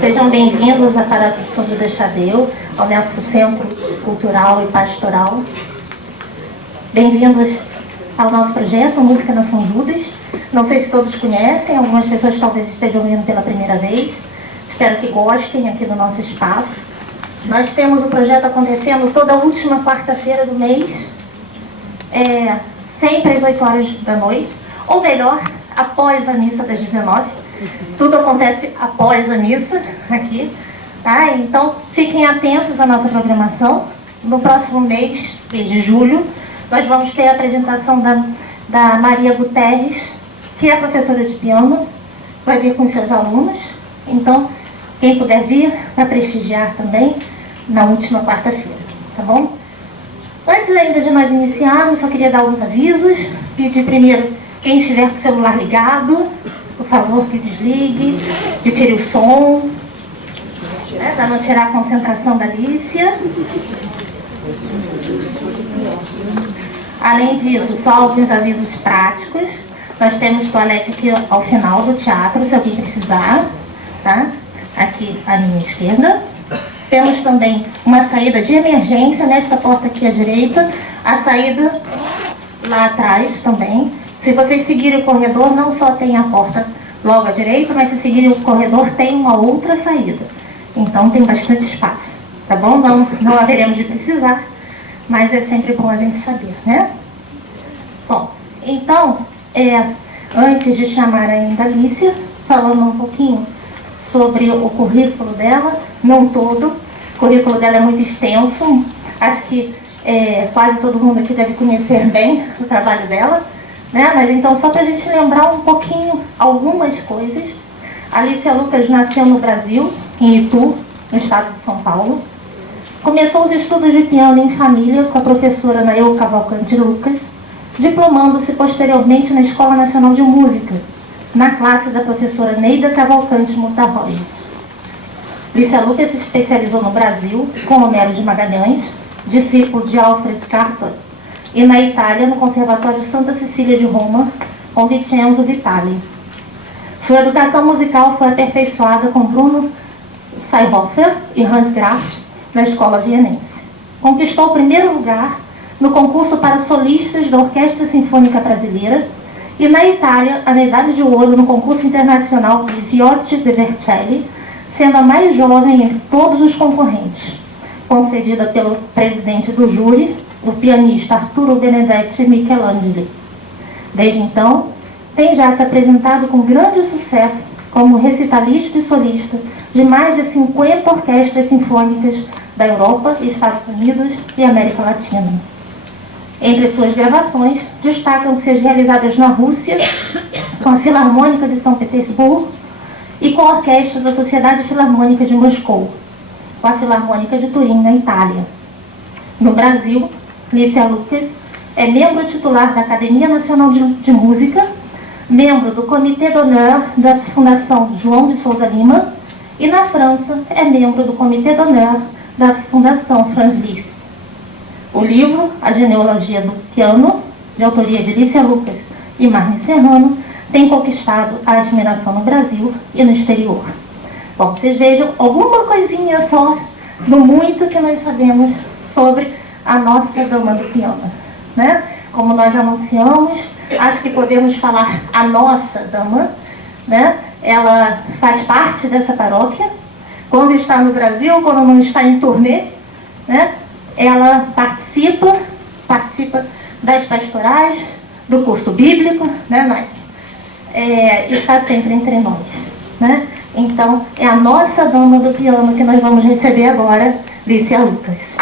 Sejam bem-vindos à Paróquia de São Judas Tadeu, ao nosso Centro Cultural e Pastoral. Bem-vindos ao nosso projeto Música na São Judas. Não sei se todos conhecem, algumas pessoas talvez estejam vendo pela primeira vez. Espero que gostem aqui do nosso espaço. Nós temos o projeto acontecendo toda a última quarta-feira do mês, sempre às 8 horas da noite, ou melhor, após a missa das 19. Tudo acontece após a missa aqui, tá? Então, fiquem atentos à nossa programação. No próximo mês de julho, nós vamos ter a apresentação da Maria Guterres, que é professora de piano, vai vir com seus alunos. Então, quem puder vir, para prestigiar também, na última quarta-feira, tá bom? Antes ainda de nós iniciarmos, só queria dar alguns avisos. Pedir primeiro, quem estiver com o celular ligado, por favor, que desligue, que tire o som, para não tirar a concentração da Alicia. Além disso, só alguns avisos práticos. Nós temos toalete aqui ao final do teatro, se alguém precisar, tá? Aqui à minha esquerda. Temos também uma saída de emergência nesta porta aqui à direita, a saída lá atrás também. Se vocês seguirem o corredor, não só tem a porta logo à direita, mas se seguirem o corredor, tem uma outra saída. Então, tem bastante espaço, tá bom? Não haveremos de precisar, mas é sempre bom a gente saber, né? Bom, então, antes de chamar ainda a Alicia, falando um pouquinho sobre o currículo dela, não todo, o currículo dela é muito extenso, acho que quase todo mundo aqui deve conhecer bem o trabalho dela, né? Mas então, só para a gente lembrar um pouquinho, algumas coisas. Alicia Lucas nasceu no Brasil, em Itu, no estado de São Paulo. Começou os estudos de piano em família com a professora Nael Cavalcante Lucas, diplomando-se posteriormente na Escola Nacional de Música, na classe da professora Neida Cavalcante Mutarroides. Alicia Lucas se especializou no Brasil com Homero de Magalhães, discípulo de Alfred Karpel, e na Itália, no Conservatório Santa Cecília de Roma, com Vincenzo Vitali. Sua educação musical foi aperfeiçoada com Bruno Seehofer e Hans Graf, na Escola Vienense. Conquistou o primeiro lugar no concurso para solistas da Orquestra Sinfônica Brasileira e, na Itália, a medalha de ouro no concurso internacional de Viotti de Vercelli, sendo a mais jovem entre todos os concorrentes, concedida pelo presidente do júri, o pianista Arturo Benedetti Michelangeli. Desde então, tem já se apresentado com grande sucesso como recitalista e solista de mais de 50 orquestras sinfônicas da Europa, Estados Unidos e América Latina. Entre suas gravações, destacam-se as realizadas na Rússia, com a Filarmônica de São Petersburgo e com a Orquestra da Sociedade Filarmônica de Moscou, com a Filarmônica de Turim, na Itália. No Brasil, Alicia Lucas é membro titular da Academia Nacional de Música, membro do Comitê d'Honneur da Fundação João de Souza Lima e, na França, é membro do Comitê d'Honneur da Fundação Franz Liszt. O livro, A Genealogia do Piano, de autoria de Alicia Lucas e Marne Serrano, tem conquistado a admiração no Brasil e no exterior. Bom, vocês vejam alguma coisinha só do muito que nós sabemos sobre a nossa dama do piano, né? Como nós anunciamos, acho que podemos falar a nossa dama, né? Ela faz parte dessa paróquia. Quando está no Brasil, quando não está em turnê, né? Ela participa das pastorais, do curso bíblico, né, Nike? Está sempre entre nós, né? Então, é a nossa dama do piano que nós vamos receber agora, Alicia Lucas.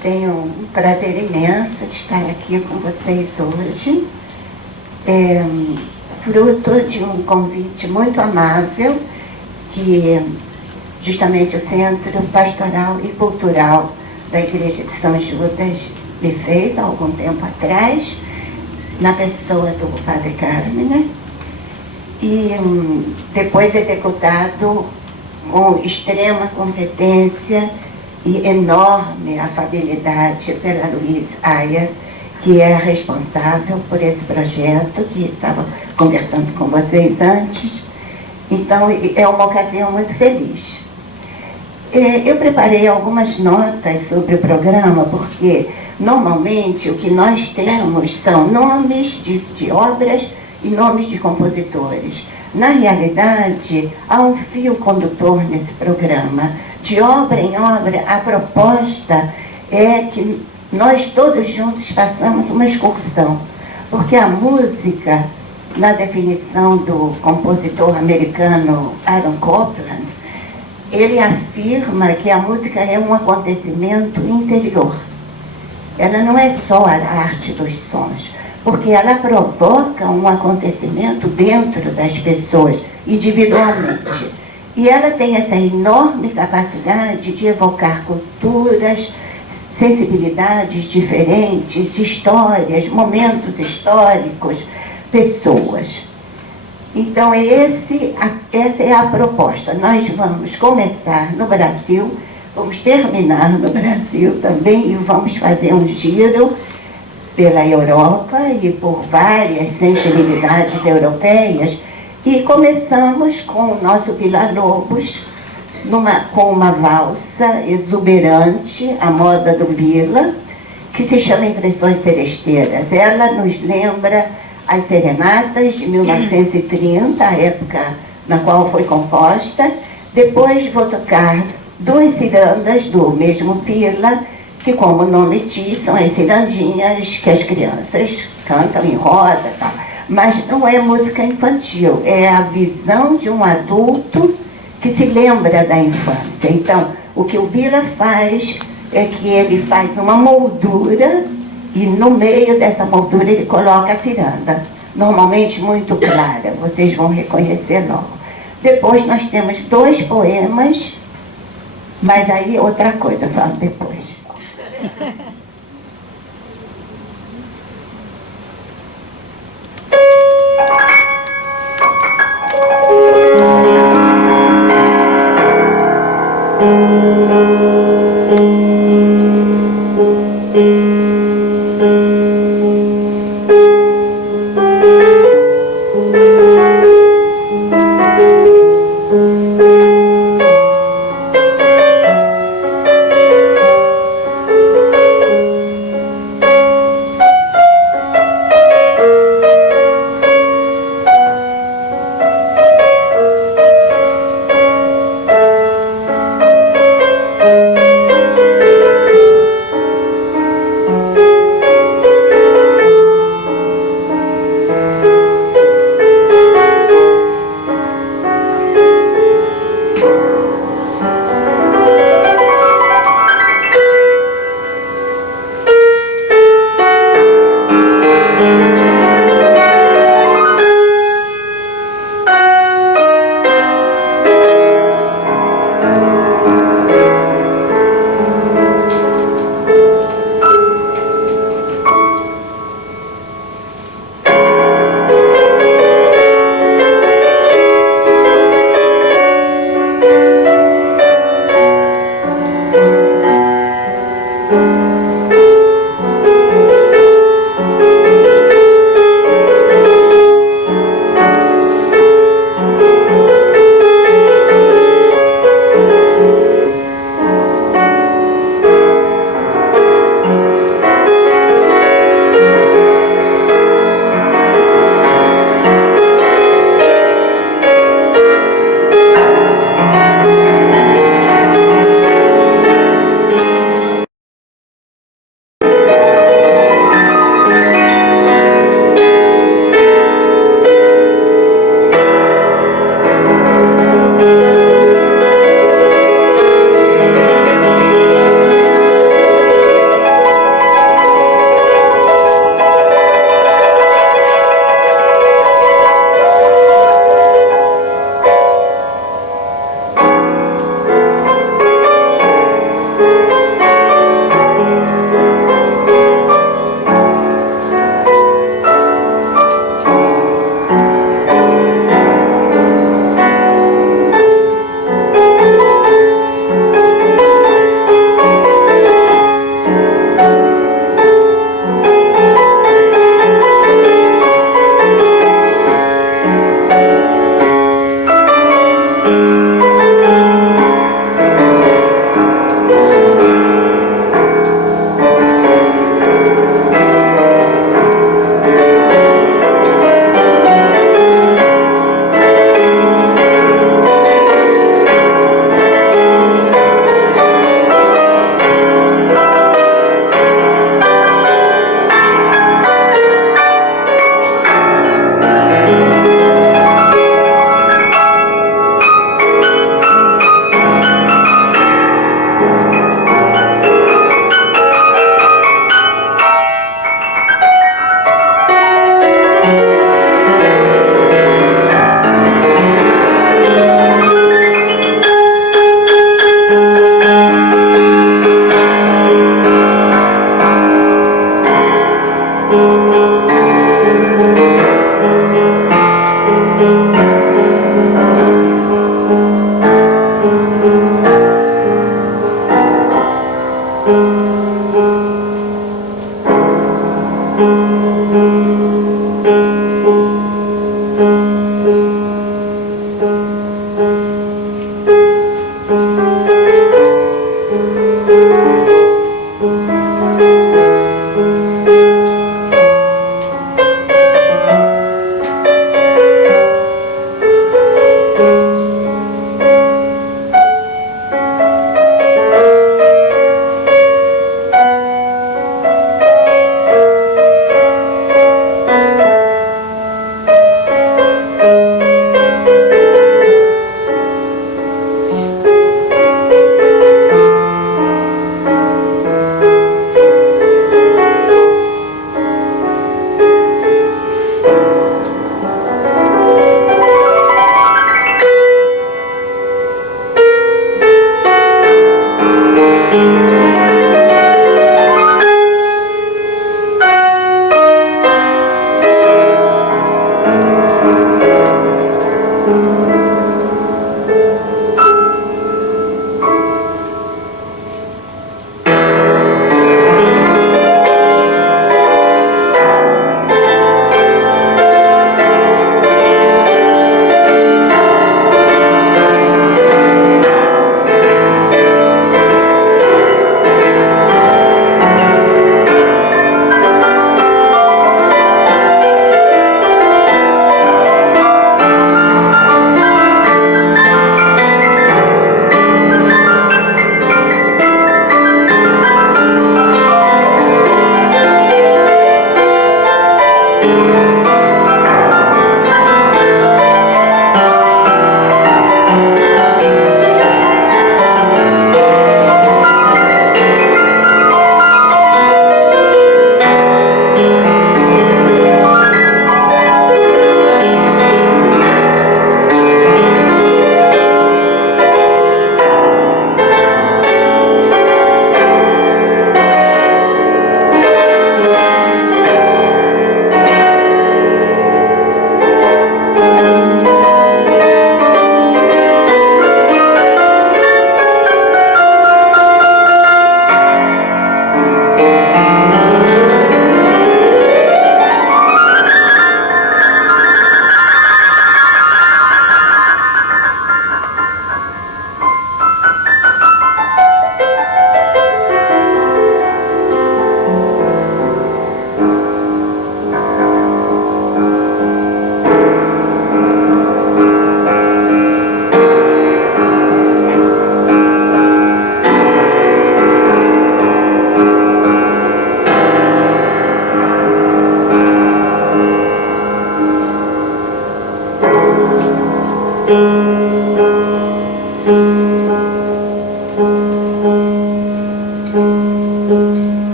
Tenho um prazer imenso de estar aqui com vocês hoje, fruto de um convite muito amável que justamente o Centro Pastoral e Cultural da Igreja de São Judas me fez há algum tempo atrás, na pessoa do Padre Carme, né? e depois executado com extrema competência e enorme afabilidade pela Luiz Aya, que é responsável por esse projeto, que estava conversando com vocês antes. Então, é uma ocasião muito feliz. Eu preparei algumas notas sobre o programa, porque normalmente o que nós temos são nomes de obras e nomes de compositores. Na realidade, há um fio condutor nesse programa. De obra em obra, a proposta é que nós todos juntos façamos uma excursão, porque a música, na definição do compositor americano Aaron Copland, ele afirma que a música é um acontecimento interior. Ela não é só a arte dos sons, porque ela provoca um acontecimento dentro das pessoas, individualmente. E ela tem essa enorme capacidade de evocar culturas, sensibilidades diferentes, histórias, momentos históricos, pessoas. Então, essa é a proposta. Nós vamos começar no Brasil, vamos terminar no Brasil também e vamos fazer um giro pela Europa e por várias sensibilidades europeias. E começamos com o nosso Villa-Lobos, com uma valsa exuberante, a moda do Villa, que se chama Impressões Seresteiras. Ela nos lembra as serenatas de 1930, a época na qual foi composta. Depois vou tocar duas cirandas do mesmo Villa, que, como o nome diz, são as cirandinhas que as crianças cantam em roda, tal. Mas não é música infantil, é a visão de um adulto que se lembra da infância. Então, o que o Villa faz é que ele faz uma moldura e no meio dessa moldura ele coloca a ciranda, normalmente muito clara, vocês vão reconhecer logo. Depois nós temos dois poemas, mas aí outra coisa, eu falo depois.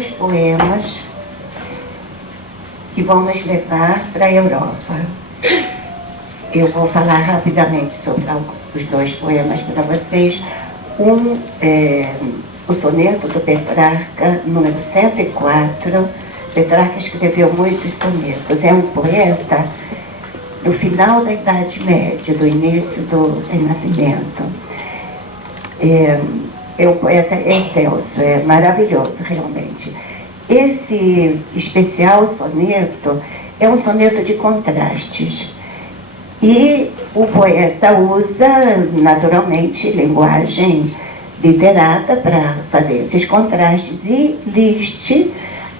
2 poemas que vão nos levar para a Europa. Eu vou falar rapidamente sobre os 2 poemas para vocês. Um é o soneto do Petrarca, número 104. Petrarca escreveu muitos sonetos. É um poeta do final da Idade Média, do início do Renascimento. É um poeta excelso, é maravilhoso, realmente. Esse especial soneto é um soneto de contrastes. E o poeta usa, naturalmente, linguagem literata para fazer esses contrastes. E Liszt,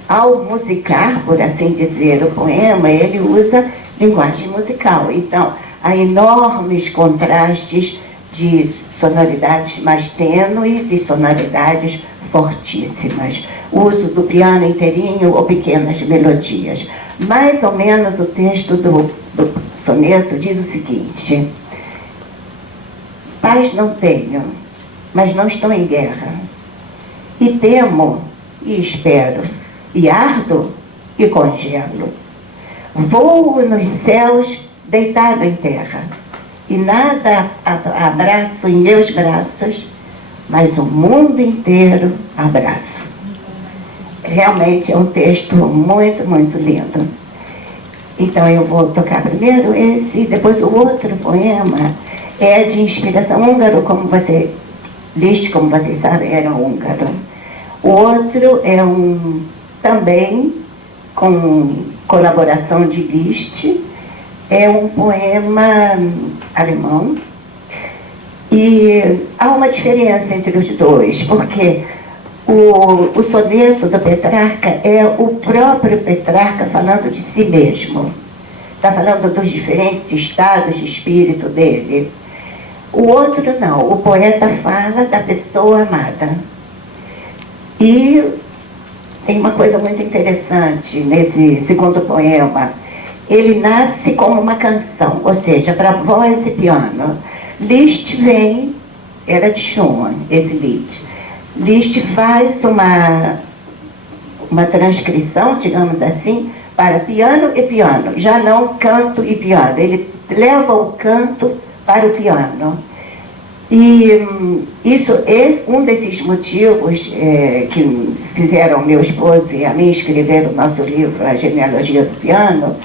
ao musicar, por assim dizer, o poema, ele usa linguagem musical. Então, há enormes contrastes de sonoridades mais tênues e sonoridades fortíssimas. O uso do piano inteirinho ou pequenas melodias. Mais ou menos o texto do soneto diz o seguinte: paz não tenho, mas não estou em guerra. E temo, e espero, e ardo, e congelo. Voo nos céus deitado em terra, e nada abraço em meus braços, mas o mundo inteiro abraço. Realmente é um texto muito, muito lindo. Então eu vou tocar primeiro esse, depois o outro poema é de inspiração húngaro, Liszt, como vocês sabem, era um húngaro. O outro é também com colaboração de Liszt, é um poema alemão. E há uma diferença entre os dois, porque o soneto do Petrarca é o próprio Petrarca falando de si mesmo. Está falando dos diferentes estados de espírito dele. O outro não, o poeta fala da pessoa amada. E tem uma coisa muito interessante nesse segundo poema. Ele nasce como uma canção, ou seja, para voz e piano. Liszt era de Schumann, esse Liszt. Liszt faz uma transcrição, digamos assim, para piano e piano, já não canto e piano. Ele leva o canto para o piano. E um desses motivos que fizeram meu esposo e a mim escrever o nosso livro, A Genealogia do Piano,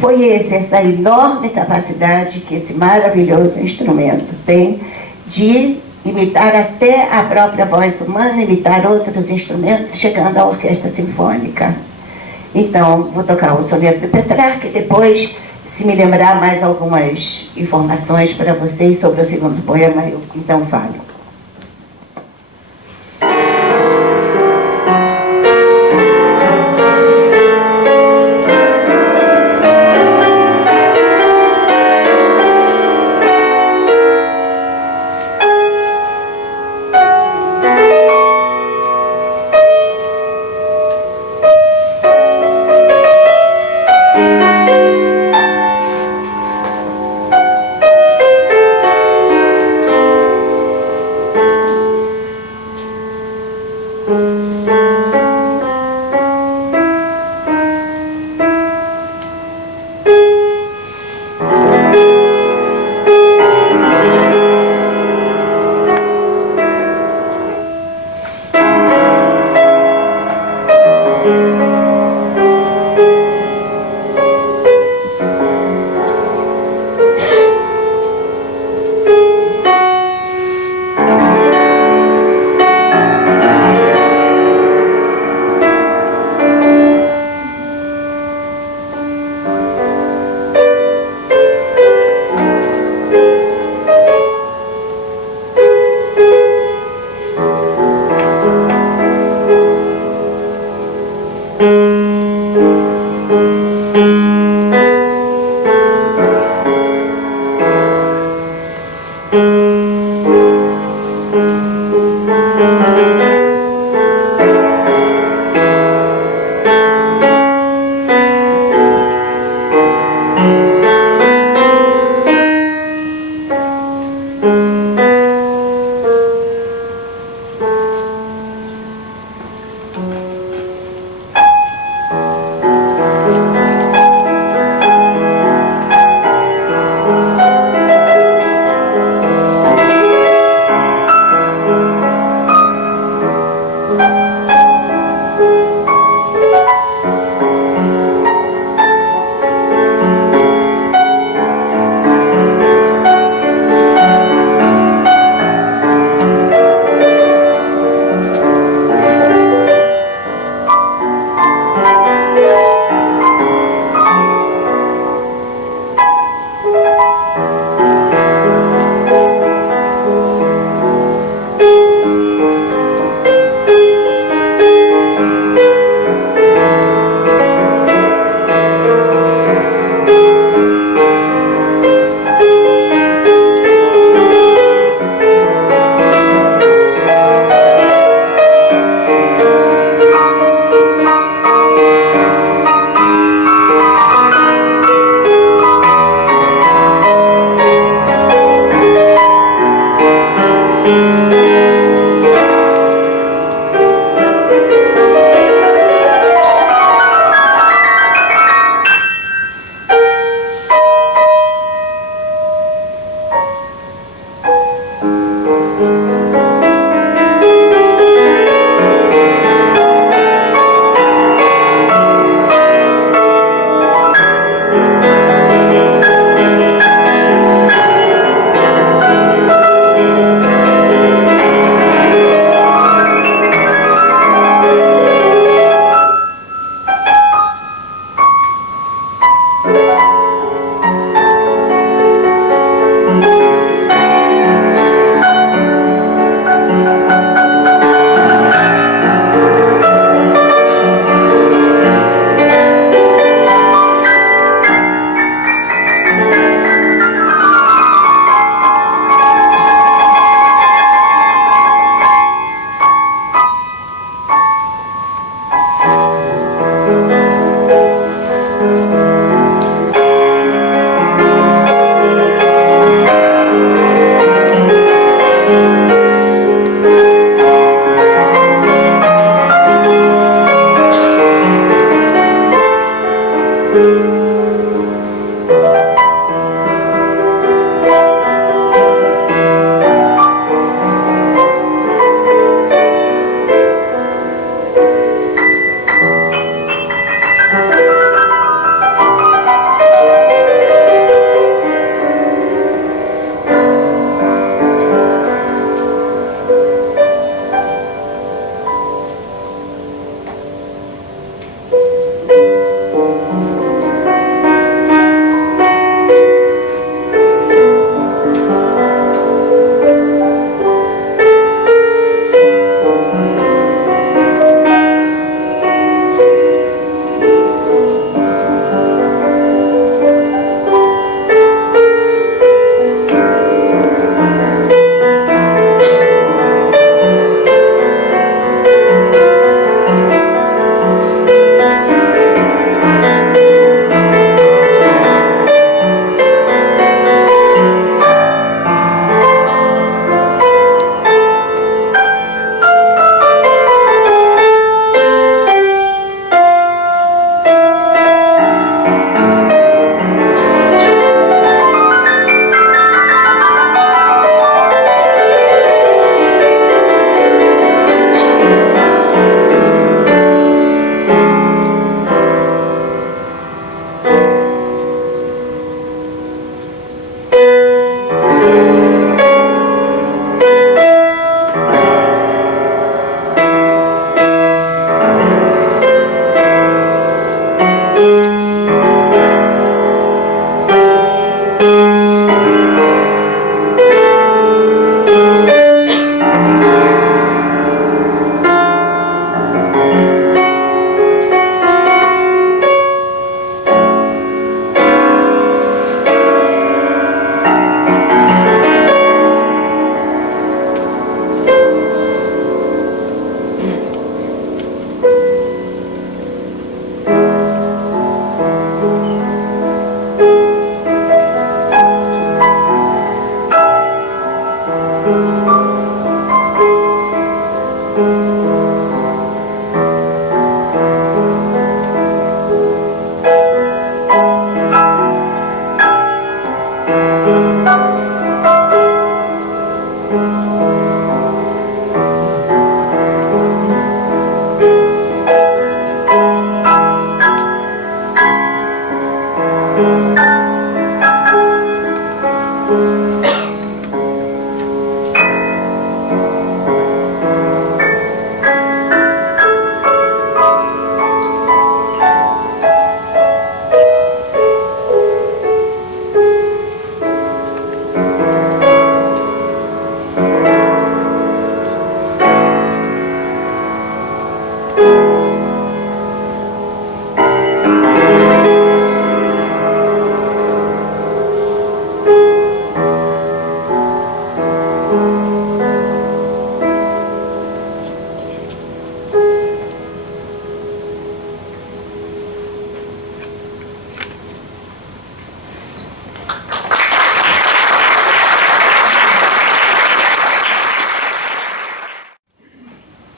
foi essa enorme capacidade que esse maravilhoso instrumento tem de imitar até a própria voz humana, imitar outros instrumentos, chegando à orquestra sinfônica. Então, vou tocar o soneto de Petrarca e depois, se me lembrar mais algumas informações para vocês sobre o segundo poema, eu então falo.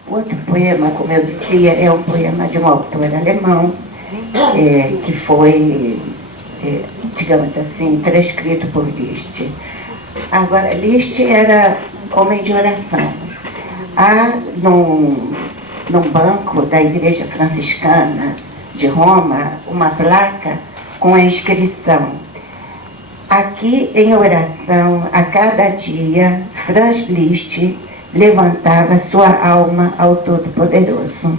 Outro poema, como eu dizia, é um poema de um autor alemão, que foi, digamos assim, transcrito por Liszt. Agora, Liszt era homem de oração. Há, num banco da Igreja Franciscana de Roma, uma placa com a inscrição: aqui em oração, a cada dia, Franz Liszt levantava sua alma ao Todo-Poderoso.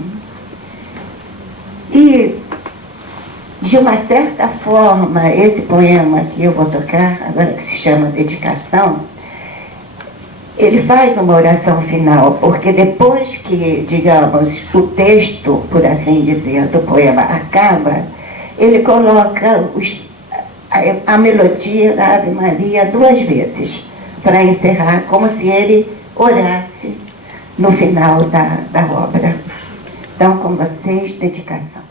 E, de uma certa forma, esse poema que eu vou tocar, agora que se chama Dedicação, ele faz uma oração final, porque depois que, digamos, o texto, por assim dizer, do poema acaba, ele coloca a melodia da Ave Maria 2 vezes, para encerrar, como se ele orasse no final da obra. Então, com vocês, dedicação.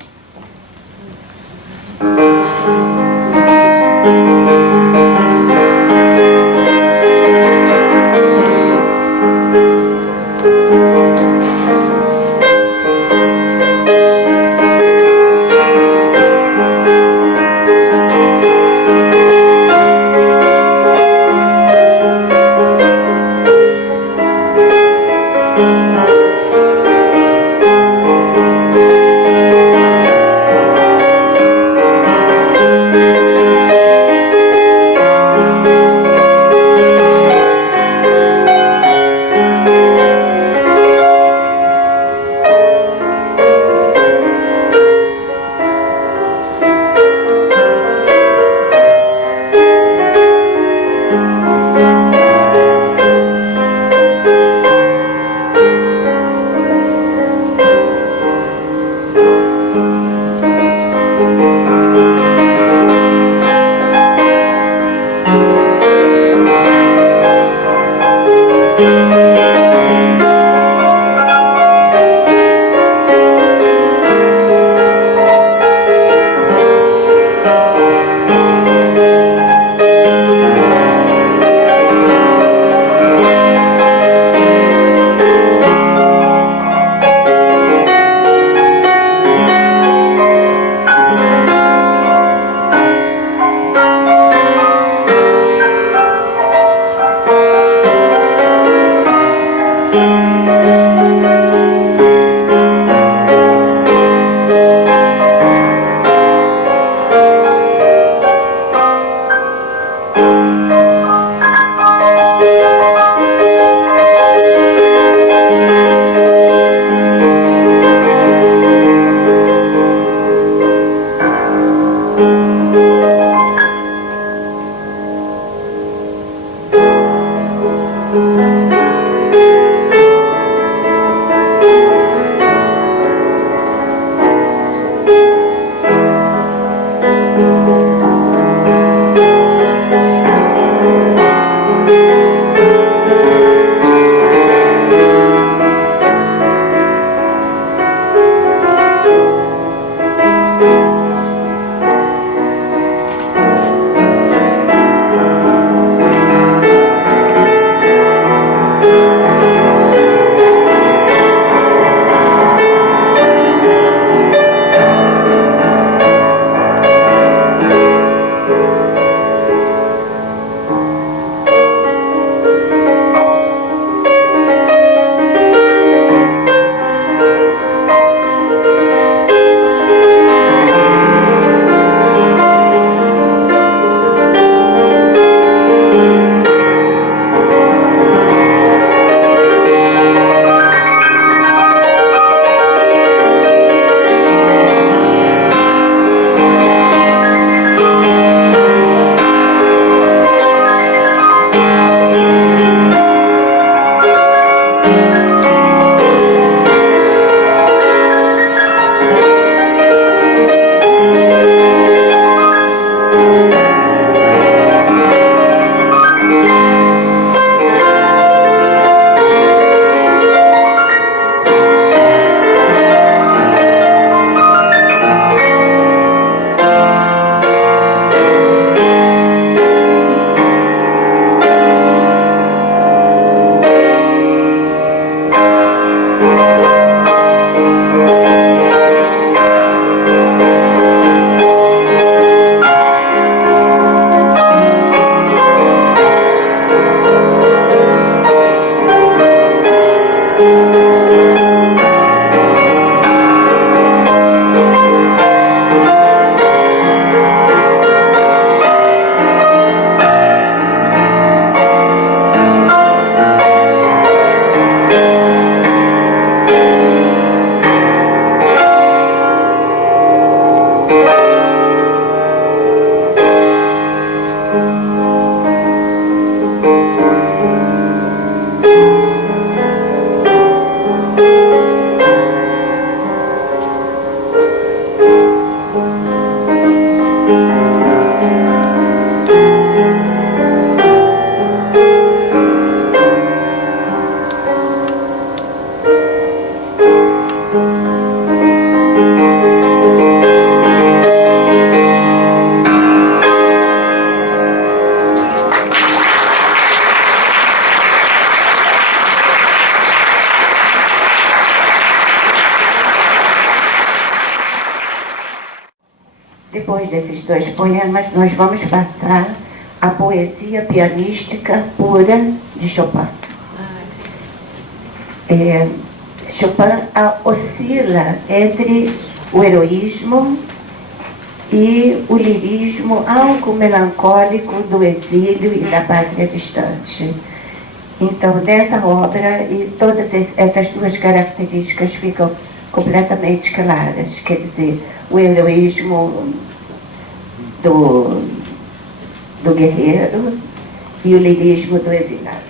depois desses dois poemas, nós vamos passar a poesia pianística pura de Chopin. Chopin oscila entre o heroísmo e o lirismo algo melancólico do exílio e da pátria distante. Então, nessa obra, e todas essas duas características ficam completamente claras. Quer dizer, o heroísmo do guerreiro e o lirismo do exilado.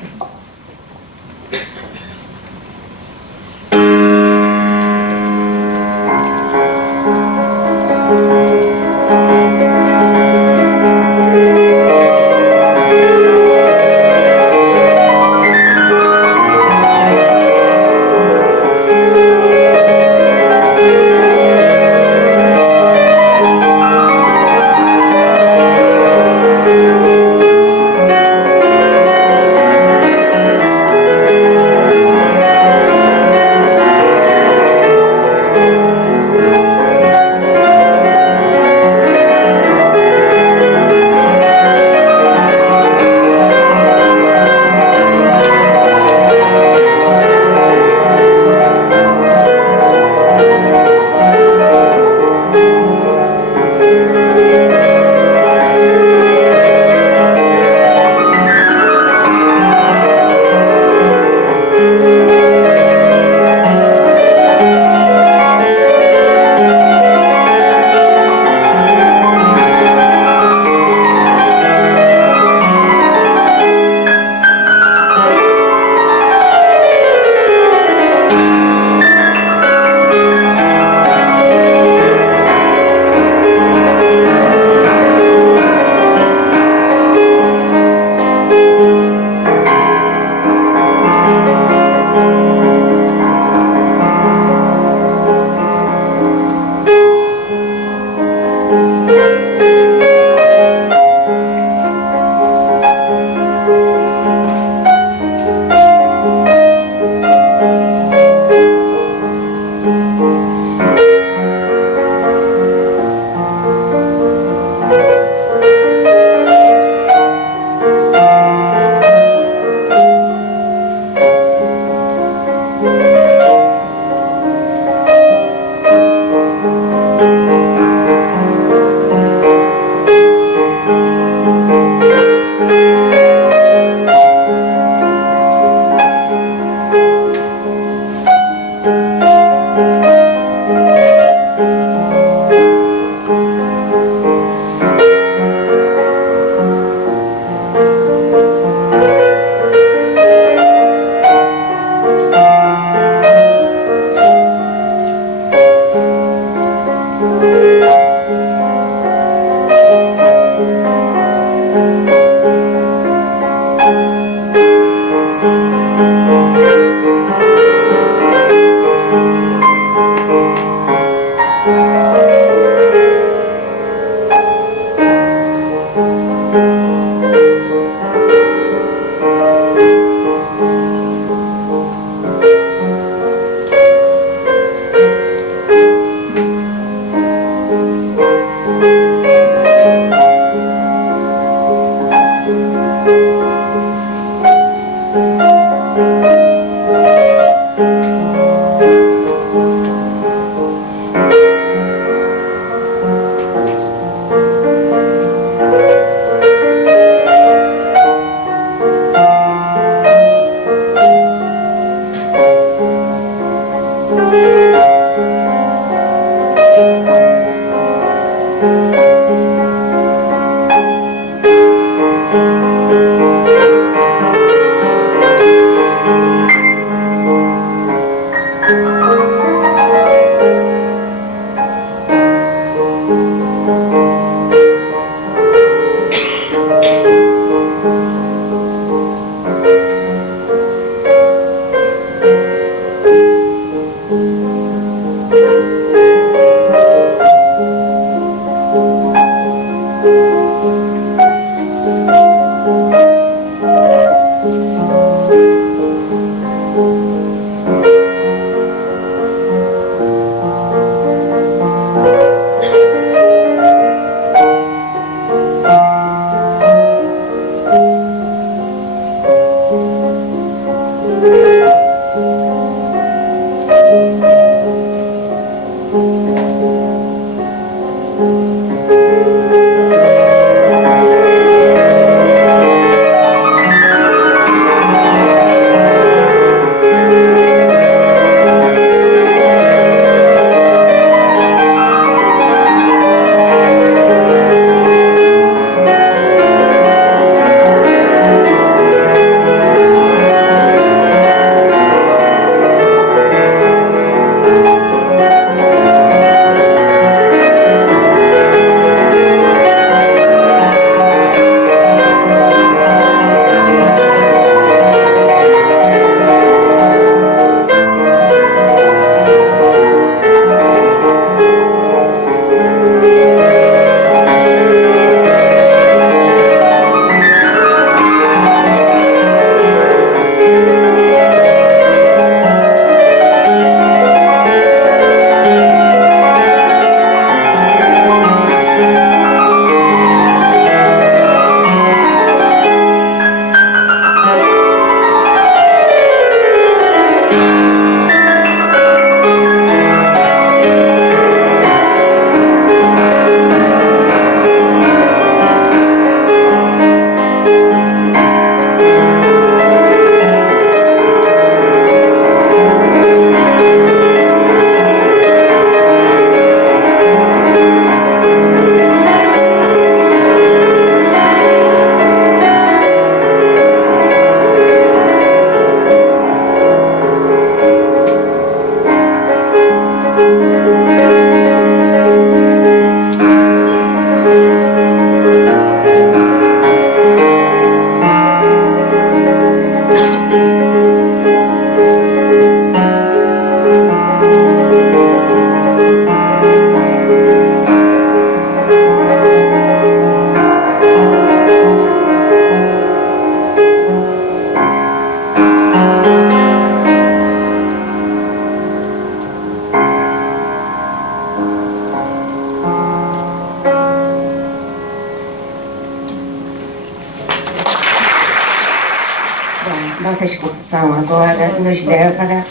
Nossa excursão agora nos leva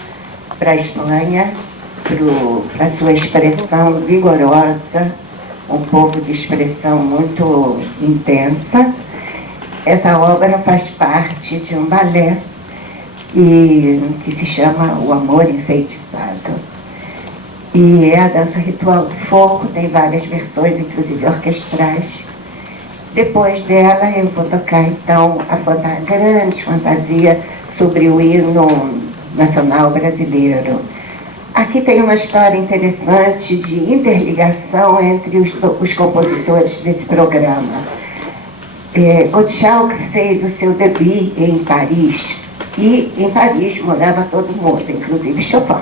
para a Espanha, para sua expressão vigorosa, um povo de expressão muito intensa. Essa obra faz parte de um balé que se chama O Amor Enfeitiçado. E é a dança ritual do fogo, tem várias versões, inclusive orquestrais. Depois dela, eu vou tocar, então, a grande fantasia sobre o hino nacional brasileiro. Aqui tem uma história interessante de interligação entre os compositores desse programa. Gottschalk fez o seu debut em Paris, e em Paris morava todo mundo, inclusive Chopin.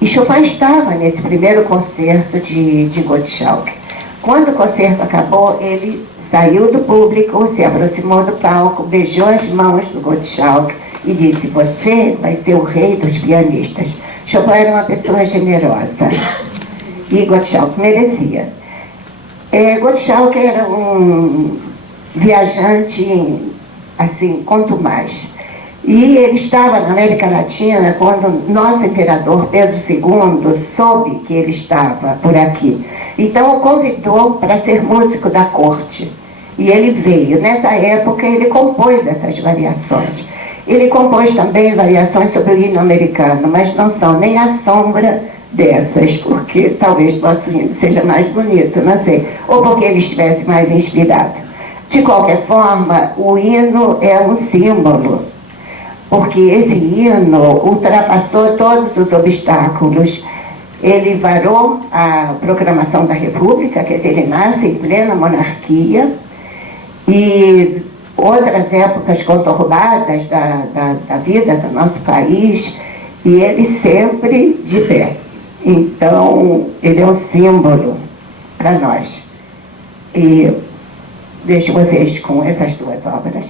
E Chopin estava nesse primeiro concerto de Gottschalk. Quando o concerto acabou, ele saiu do público, se aproximou do palco, beijou as mãos do Gottschalk e disse: "Você vai ser o rei dos pianistas." Chopin era uma pessoa generosa e Gottschalk merecia. Gottschalk era um viajante, assim, quanto mais. E ele estava na América Latina quando nosso imperador Pedro II soube que ele estava por aqui. Então o convidou para ser músico da corte. E ele veio. Nessa época ele compôs essas variações. Ele compôs também variações sobre o hino americano, mas não são nem a sombra dessas, porque talvez nosso hino seja mais bonito, não sei. Ou porque ele estivesse mais inspirado. De qualquer forma, o hino é um símbolo, porque esse hino ultrapassou todos os obstáculos. Ele varou a proclamação da República, quer dizer, ele nasce em plena monarquia, e outras épocas conturbadas da vida do nosso país, e ele sempre de pé. Então, ele é um símbolo para nós. E deixo vocês com essas duas obras.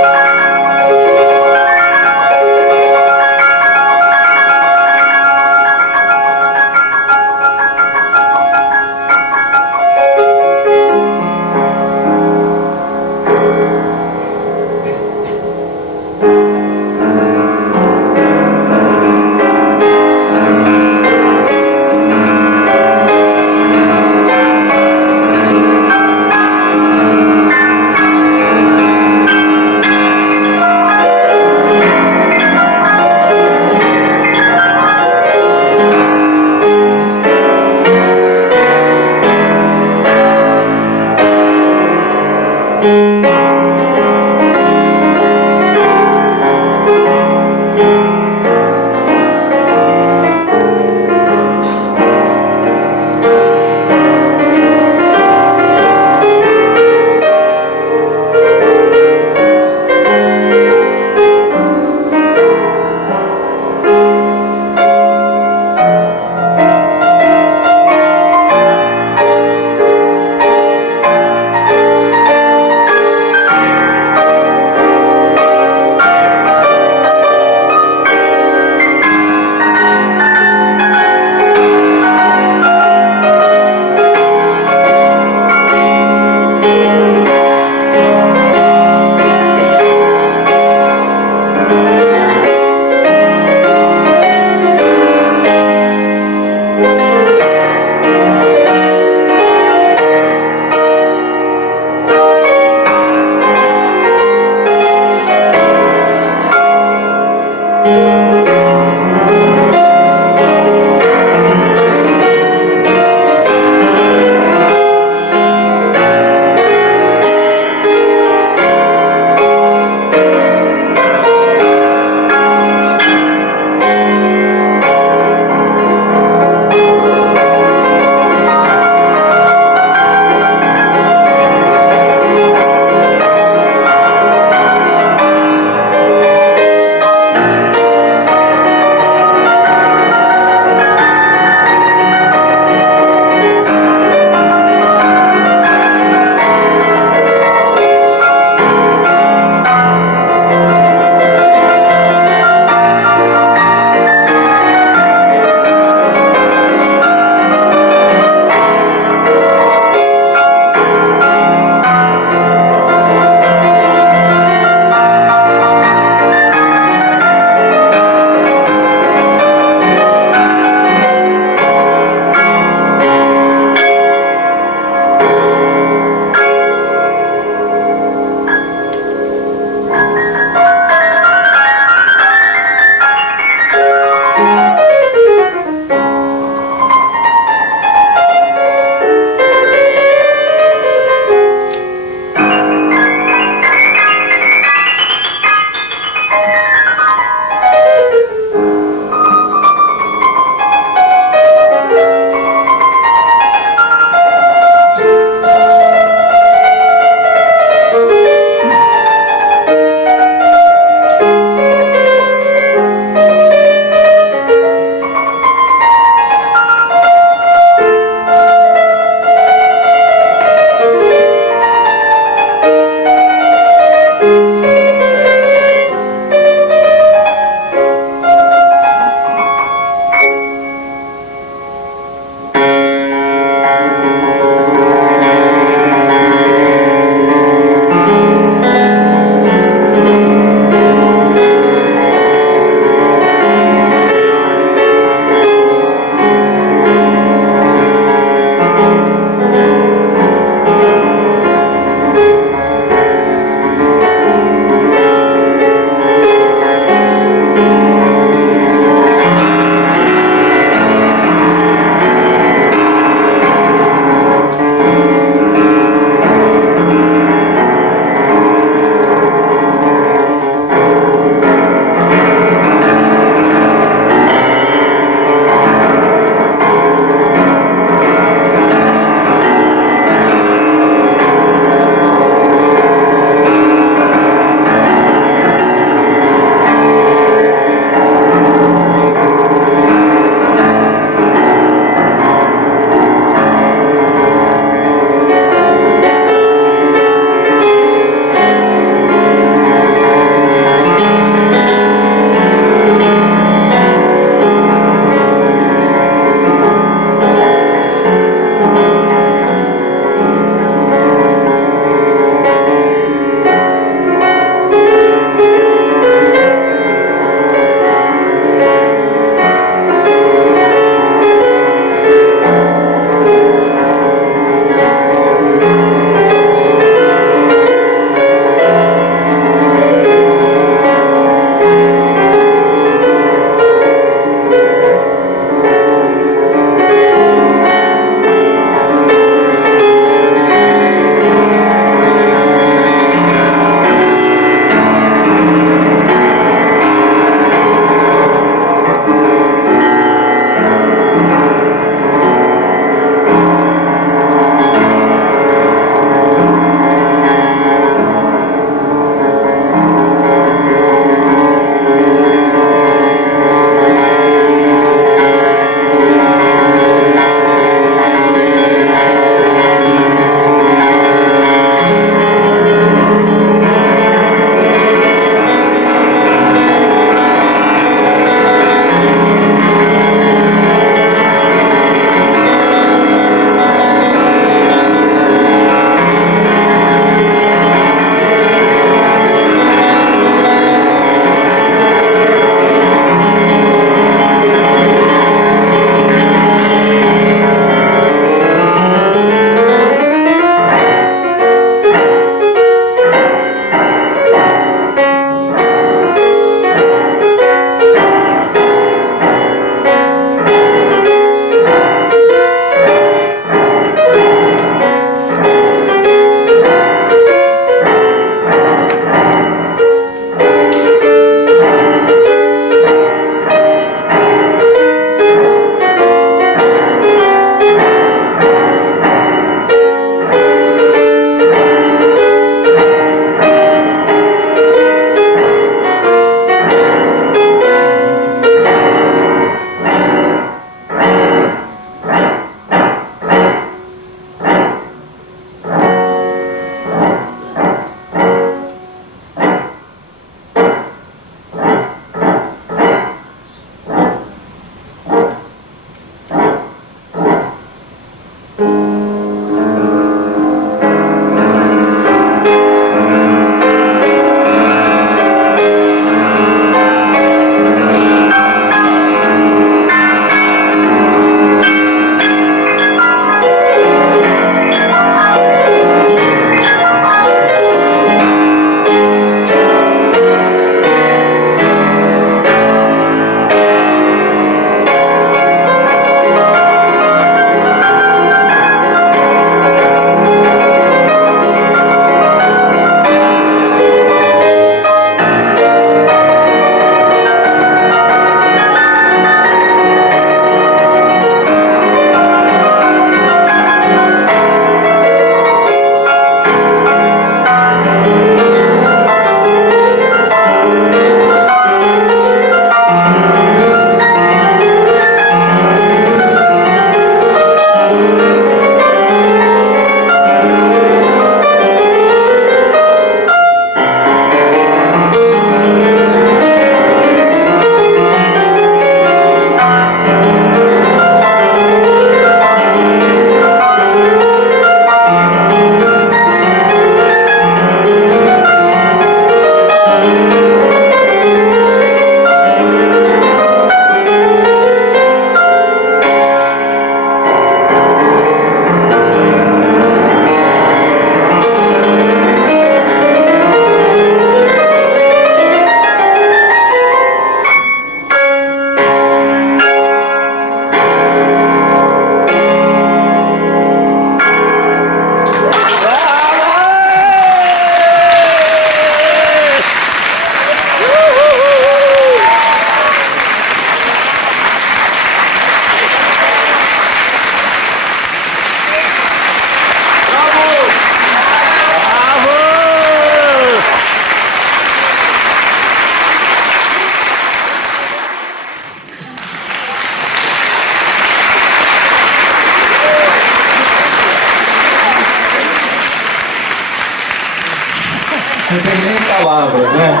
Não tem nem palavras, né?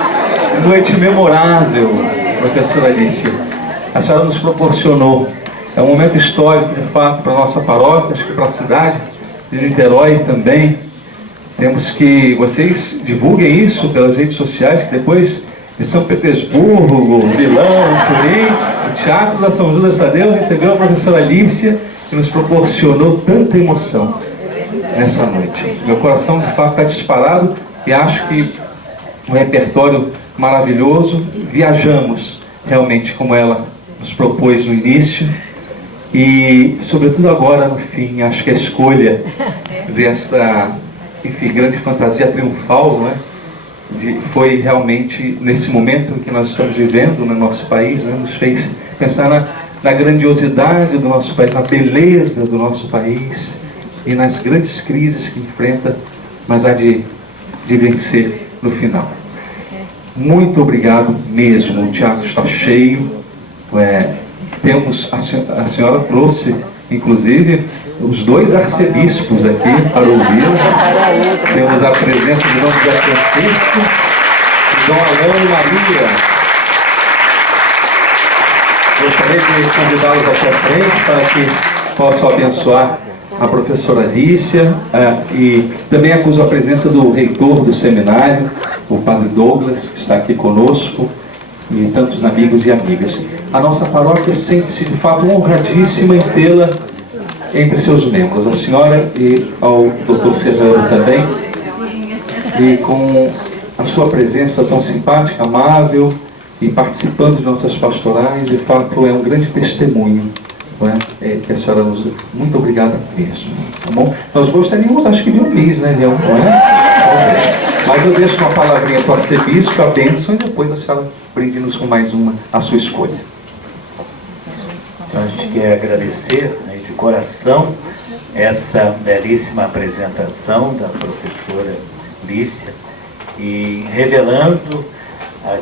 Noite memorável, professora Alicia. A senhora nos proporcionou. É um momento histórico, de fato, para a nossa paróquia, acho que para a cidade de Niterói também. Temos que vocês divulguem isso pelas redes sociais, que depois de São Petersburgo, Milão, Turim, o Teatro da São Judas Tadeu recebeu a professora Alicia, que nos proporcionou tanta emoção nessa noite. Meu coração, de fato, está disparado e acho que um repertório maravilhoso. Viajamos realmente como ela nos propôs no início e, sobretudo agora no fim, acho que a escolha dessa, enfim, grande fantasia triunfal, não é? Foi realmente nesse momento em que nós estamos vivendo no nosso país, né? Nos fez pensar na grandiosidade do nosso país, na beleza do nosso país e nas grandes crises que enfrenta, mas há de vencer no final. Muito obrigado mesmo, o teatro está cheio. Temos, a senhora trouxe, inclusive, os dois arcebispos aqui para ouvir. Temos a presença de Dom José Francisco e Dom Alão e Maria. Gostaria de convidá-los aqui à frente para que possam abençoar a professora Alicia, e também acuso a presença do reitor do seminário, o padre Douglas, que está aqui conosco, e tantos amigos e amigas. A nossa paróquia sente-se de fato honradíssima em tê-la entre seus membros, a senhora e ao doutor Serrano também, e com a sua presença tão simpática, amável e participando de nossas pastorais, de fato é um grande testemunho, não é? Que a senhora nos deu. Muito obrigada mesmo, tá bom? Nós gostaríamos, acho que de um bis, né, Leão? Não é? Mas eu deixo uma palavrinha para o arcebispo, a bênção, e depois a senhora brinde-nos com mais uma, a sua escolha. Então a gente quer agradecer, né, de coração essa belíssima apresentação da professora Lícia e revelando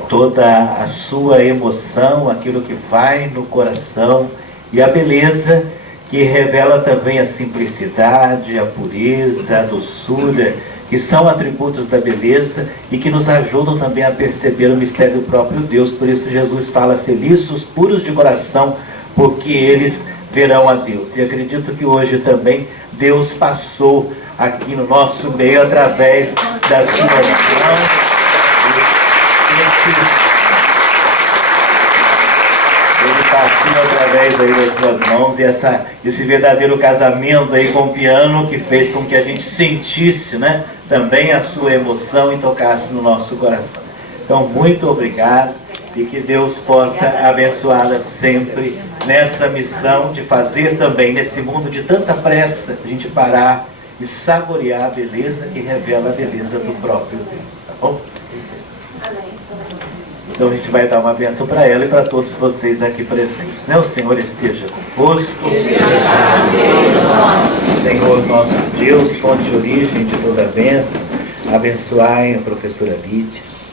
toda a sua emoção, aquilo que vai no coração e a beleza que revela também a simplicidade, a pureza, a doçura, que são atributos da beleza e que nos ajudam também a perceber o mistério do próprio Deus. Por isso Jesus fala: felizes os puros de coração, porque eles verão a Deus. E acredito que hoje também Deus passou aqui no nosso meio através da sua mão. Ele partiu através aí das suas mãos, e esse verdadeiro casamento aí com o piano que fez com que a gente sentisse, né, também a sua emoção e tocasse no nosso coração. Então, muito obrigado. E que Deus possa abençoá-la sempre nessa missão de fazer também, nesse mundo de tanta pressa, a gente parar e saborear a beleza que revela a beleza do próprio Deus, tá bom? Então a gente vai dar uma bênção para ela e para todos vocês aqui presentes, né? O Senhor esteja convosco. Senhor nosso Deus, fonte de origem de toda a bênção, abençoai a professora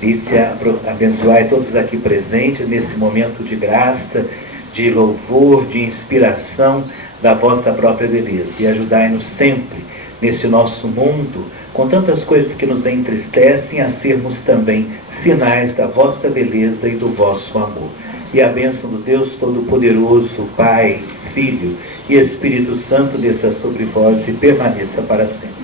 Lícia, abençoai todos aqui presentes nesse momento de graça, de louvor, de inspiração da vossa própria beleza. E ajudai-nos sempre, nesse nosso mundo, com tantas coisas que nos entristecem, a sermos também sinais da vossa beleza e do vosso amor. E a bênção do Deus Todo-Poderoso, Pai, Filho e Espírito Santo desça sobre vós e permaneça para sempre.